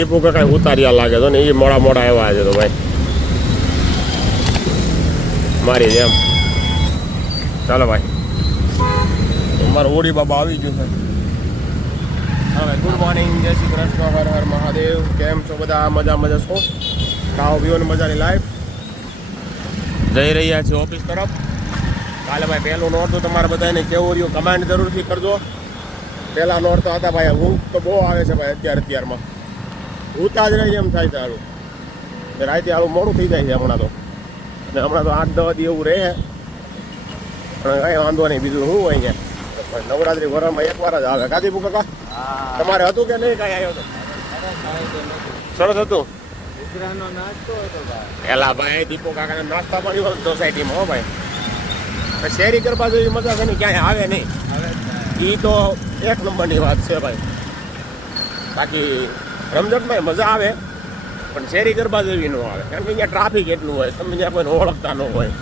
દીપુ કાંઈ ઉતાર્યા લાગે તો ને એ મોડા મોડા આવ્યા છે તો ભાઈ મારી જેમ. ચાલો ભાઈ મારો ઓડી બાબા આવી ગયું છે. હા ભાઈ ગુડ મોર્નિંગ, જય શ્રી કૃષ્ણ, હર હર મહાદેવ. કેમ છો બધા? મજા મજા છો? ખાઓ પીઓ ને મજાની લાઈફ. જઈ રહ્યા છીએ ઓફિસ તરફ. કાલે ભાઈ પહેલું નોરતું તમારે બધાને કેવું રહ્યું કમેન્ટ જરૂરથી કરજો. પહેલા નોરતો હતા ભાઈ, ઊંઘ તો બહુ આવે છે ભાઈ અત્યારમાં. ઉતા જ રહી એમ થાય છે હારું. રાતે હારું મોડું થઈ જાય છે હમણાં તો. અને હમણાં તો 8-10 દી એવું રહે પણ કાંઈ વાંધો નહીં. બીજું શું હોય અહીંયા નવરાત્રી વરમાં એકવાર જ આવે. કાદીપુ કાકા તમારે હતું કે નહીં? કાંઈ આવ્યો તો સરસ હતું. પેલા ભાઈ દીપુ કાકાને નાસ્તા પણ હોય સોસાયટીમાં. હો ભાઈ શેરી કરવા જેવી મજા છે ને ક્યાંય આવે નહીં. એ તો એક નંબરની વાત છે ભાઈ. બાકી રમઝટમાં મજા આવે પણ શેરી ગરબા જેવી ન આવે. કારણ કે અહીંયા ટ્રાફિક એટલું હોય, તમે ત્યાં કોઈને ઓળખતા ન હોય,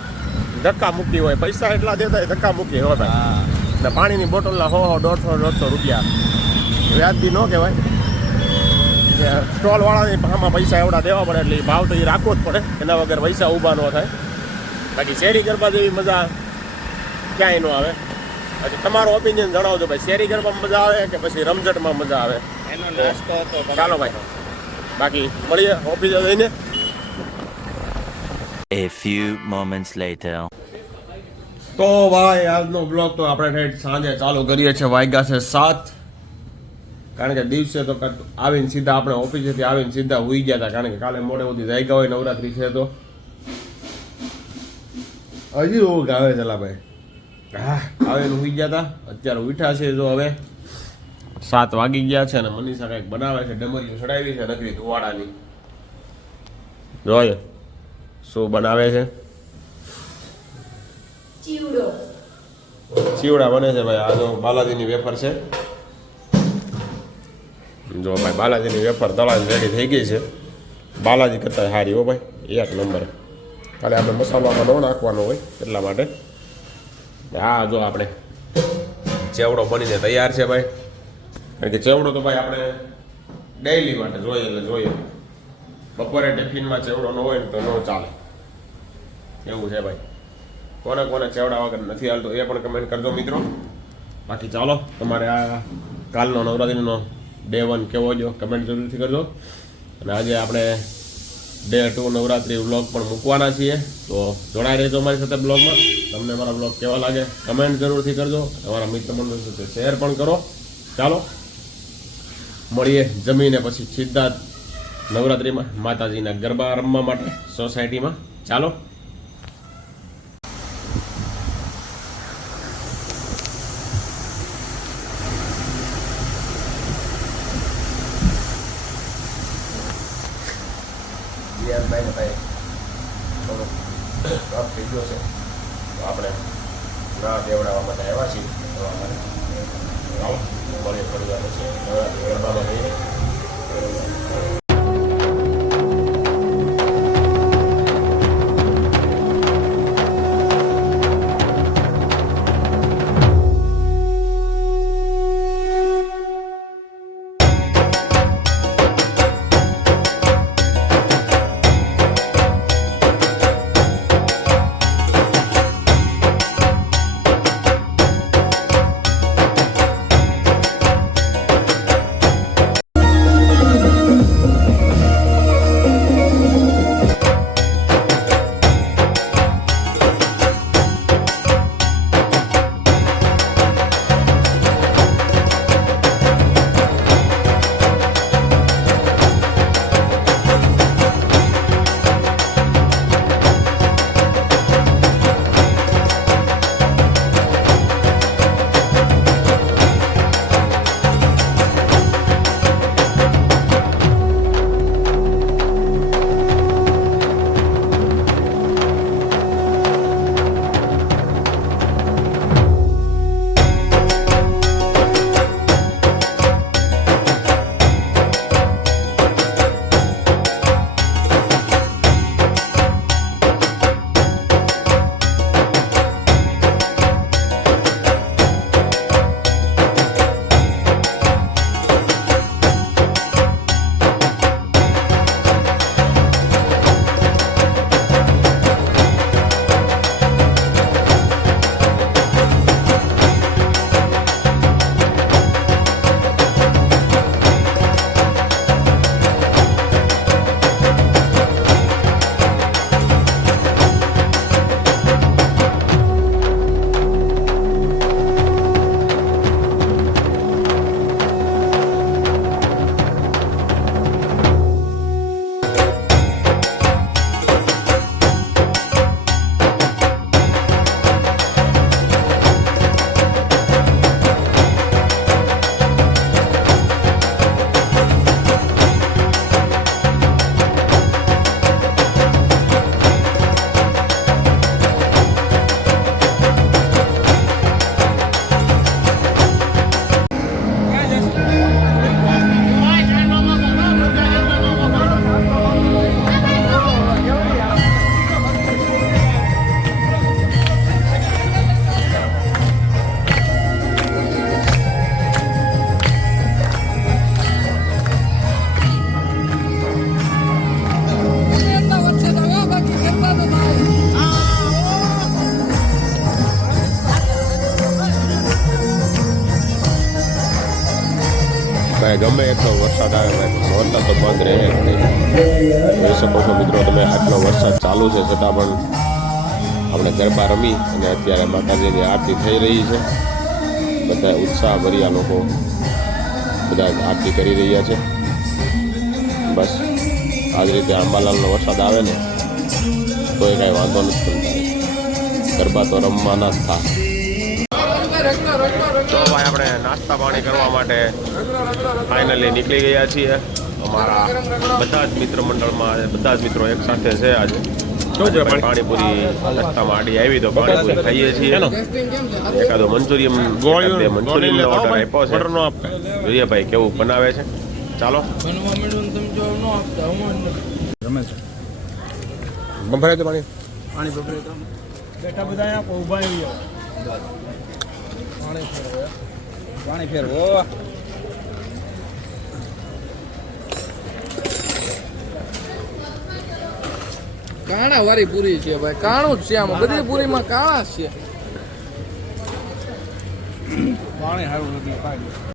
ધક્કા મૂકી હોય, પૈસા એટલા દેતા હોય ધક્કા મૂકી હોય ભાઈ. ને પાણીની બોટલના 100-150 રૂપિયા વ્યાજબી ન કહેવાય. સ્ટોલવાળાની આમાં પૈસા એવડા દેવા પડે એટલે ભાવ તો એ રાખવો જ પડે. એના વગર પૈસા ઊભા ન થાય. બાકી શેરી ગરબા જેવી મજા ક્યાંય ન આવે. પછી તમારો ઓપિનિયન જણાવજો ભાઈ, શેરી ગરબામાં મજા આવે કે પછી રમઝટમાં મજા આવે? એનો નાસ્તો હતો. ચાલો ભાઈ બાકી મળીએ ઓફિસે જઈને. A few moments later. તો ભાઈ આજનો બ્લોગ તો આપણે સાંજે ચાલુ કરીએ છીએ. વાગ્યા છે 7. કારણ કે દિવસે તો આવીને સીધા આપણે ઓફિસેથી આવીને સીધા હુઈ ગયા હતા. કારણ કે કાલે મોડે સુધી જાગ્યા હોય, નવરાત્રી છે તો હજી ઊંઘ આવે છે ભાઈ. હા આવીને હુઈ ગયા હતા. અત્યારે ઉઠ્યા છે તો હવે 7 વાગી ગયા છે અને મનીષા કંઈક બનાવે છે. ડમરીઓ ચડાવી છે નકરી ધુવાડાની. જોઈએ શું બનાવે છે. ચીવડા બને છે ભાઈ. આ જો બાલાજીની વેફર છે. જો ભાઈ બાલાજીની વેફર તળાવી રેડી થઈ ગઈ છે. બાલાજી કરતા સારી હો ભાઈ, એક નંબર. ખાલી આપણે મસાલામાં ન નાખવાનો હોય એટલા માટે. હા જો આપણે ચેવડો બનીને તૈયાર છે ભાઈ. કારણ કે ચેવડો તો ભાઈ આપણે ડેઈલી માટે જોઈએ એટલે જોઈએ. બપોરે ટિફિનમાં ચેવડો ન હોય ને તો ન ચાલે એવું છે ભાઈ. કોને કોને ચેવડા વગર નથી હાલતો એ પણ કમેન્ટ કરજો મિત્રો. બાકી ચાલો તમારે આ કાલનો નવરાત્રીનો ડે 1 કેવો જો કમેન્ટ જરૂરથી કરજો. અને આજે આપણે ડે 2 નવરાત્રી વ્લોગ પણ મૂકવાના છીએ. તો જોડાઈ રહેજો અમારી સાથે બ્લોગમાં. તમને મારા બ્લોગ કેવા લાગે કમેન્ટ જરૂરથી કરજો. તમારા મિત્ર મંડળ સાથે શેર પણ કરો. ચાલો મળીએ જમીને પછી સીધા નવરાત્રીમાં માતાજીના ગરબા રમવા માટે સોસાયટીમાં. ચાલો ભાઈ થોડો કપ થઈ ગયો છે તો આપણે ના દેવડાવવા માટે આવ્યા છીએ. ચાલો મળીએ થોડી વાર પછી નવરાત્રી ગરબામાં જઈએ. ભાઈ ગમે એટલો વરસાદ આવે ભાઈ વરસાદ તો બંધ રહે જ નહીં. જોઈ શકો છો મિત્રો તમે આટલો વરસાદ ચાલુ છે છતાં પણ આપણે ગરબા રમી અને અત્યારે માતાજીની આરતી થઈ રહી છે. બધા ઉત્સાહભર્યા લોકો બધા આરતી કરી રહ્યા છે. બસ આ જ રીતે અંબાલાલનો વરસાદ આવે ને તો એ કાંઈ વાંધો નથી થતો. ગરબા તો રમવાના જ થાય. તો ભાઈ આપણે નાસ્તા પાણી કરવા માટે ફાઇનલી નીકળી ગયા છીએ. અમારા બધા જ મિત્ર મંડળમાં બધા જ મિત્રો એક સાથે છે. આજે પાણીપુરી રસ્તામાં આડી આવી તો પાણીપુરી ખાઈએ છીએ. એકાદો મંચુરિયન મંચુરિયનનો ઓર્ડર આપ્યો છે. જોઈએ ભાઈ કેવું બનાવે છે. ચાલો બફારે તો પાણી બફરે તો બેઠા બધા અહીંયા ઊભા આવી જાઓ. પાણી ફેરવો. કાણા વાળી પૂરી છે ભાઈ, કાણું જ છે આમાં, બધી પૂરીમાં કાણા જ છે. પાણી સારું નથી.